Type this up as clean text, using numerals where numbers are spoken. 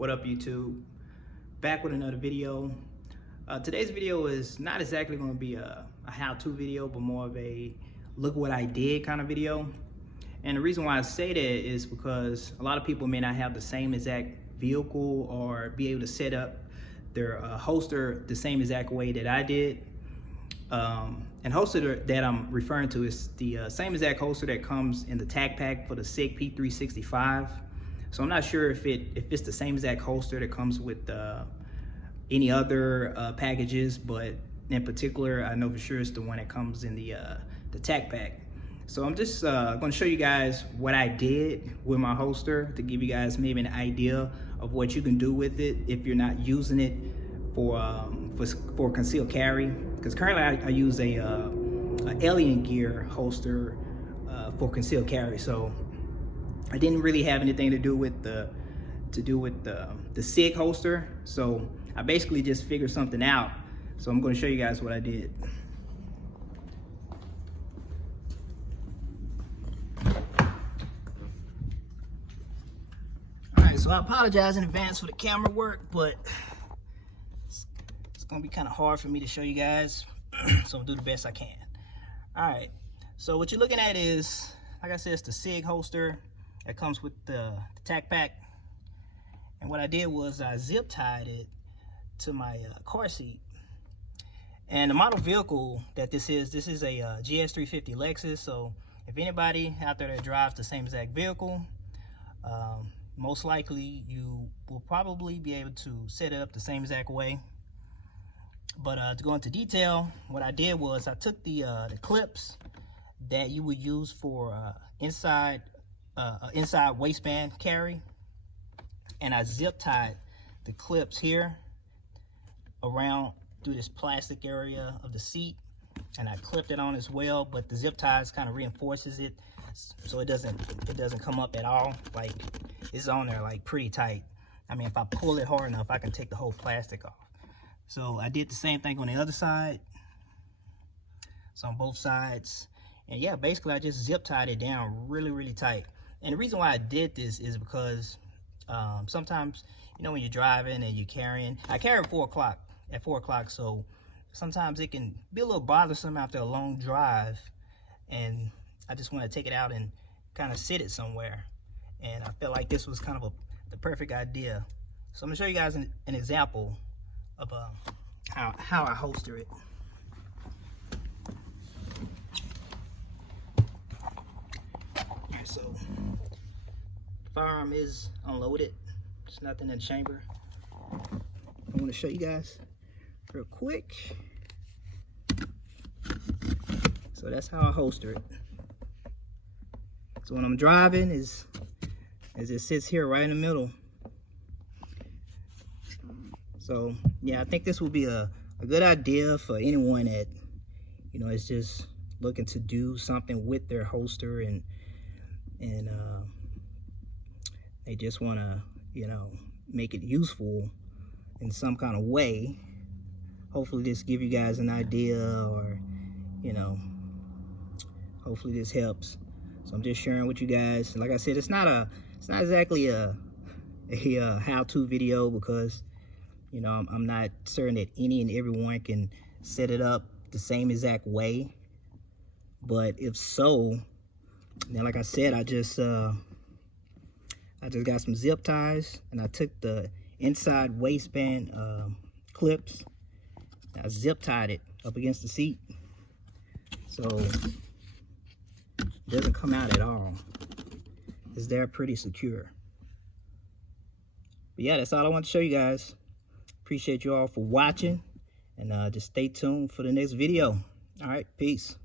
What up, YouTube? Back with another video. Today's video is not exactly going to be a how-to video, but more of a look what I did kind of video. And the reason why I say that is because a lot of people may not have the same exact vehicle or be able to set up their holster the same exact way that I did. And holster that I'm referring to is the same exact holster that comes in the TacPac for the Sig P365. So I'm not sure if it's the same exact holster that comes with any other packages, but in particular, I know for sure it's the one that comes in the TacPac. So I'm just going to show you guys what I did with my holster to give you guys maybe an idea of what you can do with it if you're not using it for concealed carry. Because currently I use a alien gear holster for concealed carry. So I didn't really have anything to do with the Sig holster. So I basically just figured something out. So I'm going to show you guys what I did. So I apologize in advance for the camera work, but it's gonna be kind of hard for me to show you guys, so I'll do the best I can. All right, so what you're looking at is, like I said, it's the Sig holster that comes with the TacPac. And what I did was I zip tied it to my car seat. And the model vehicle that this is a GS350 Lexus. So if anybody out there that drives the same exact vehicle, most likely you will probably be able to set it up the same exact way. But to go into detail, what I did was I took the clips that you would use for inside waistband carry, and I zip tied the clips here around through this plastic area of the seat, and I clipped it on as well. But the zip ties kind of reinforces it, so it doesn't come up at all. Like, it's on there like pretty tight. I mean, if I pull it hard enough, I can take the whole plastic off. So I did the same thing on the other side. So on both sides. And yeah, basically I just zip tied it down really tight. And the reason why I did this is because sometimes, you know, when you're driving and you're carrying, I carry at 4 o'clock, so sometimes it can be a little bothersome after a long drive, and I just want to take it out and kind of sit it somewhere. And I felt like this was kind of the perfect idea. So I'm gonna show you guys an example of how I holster it. Alright, so the firearm is unloaded. There's nothing in the chamber. I want to show you guys real quick. So that's how I holster it. So when I'm driving, as it sits here right in the middle. So yeah, I think this will be a good idea for anyone that, you know, is just looking to do something with their holster, and they just want to, you know, make it useful in some kind of way. Hopefully this give you guys an idea, or, you know, hopefully this helps. So I'm just sharing with you guys. Like I said, it's not exactly a how-to video, because, you know, I'm not certain that any and everyone can set it up the same exact way. But if so, then like I said, I just got some zip ties, and I took the inside waistband clips. I zip tied it up against the seat, so it doesn't come out at all. It's there pretty secure. But yeah, that's all I want to show you guys. Appreciate you all for watching, and just stay tuned for the next video. All right, peace.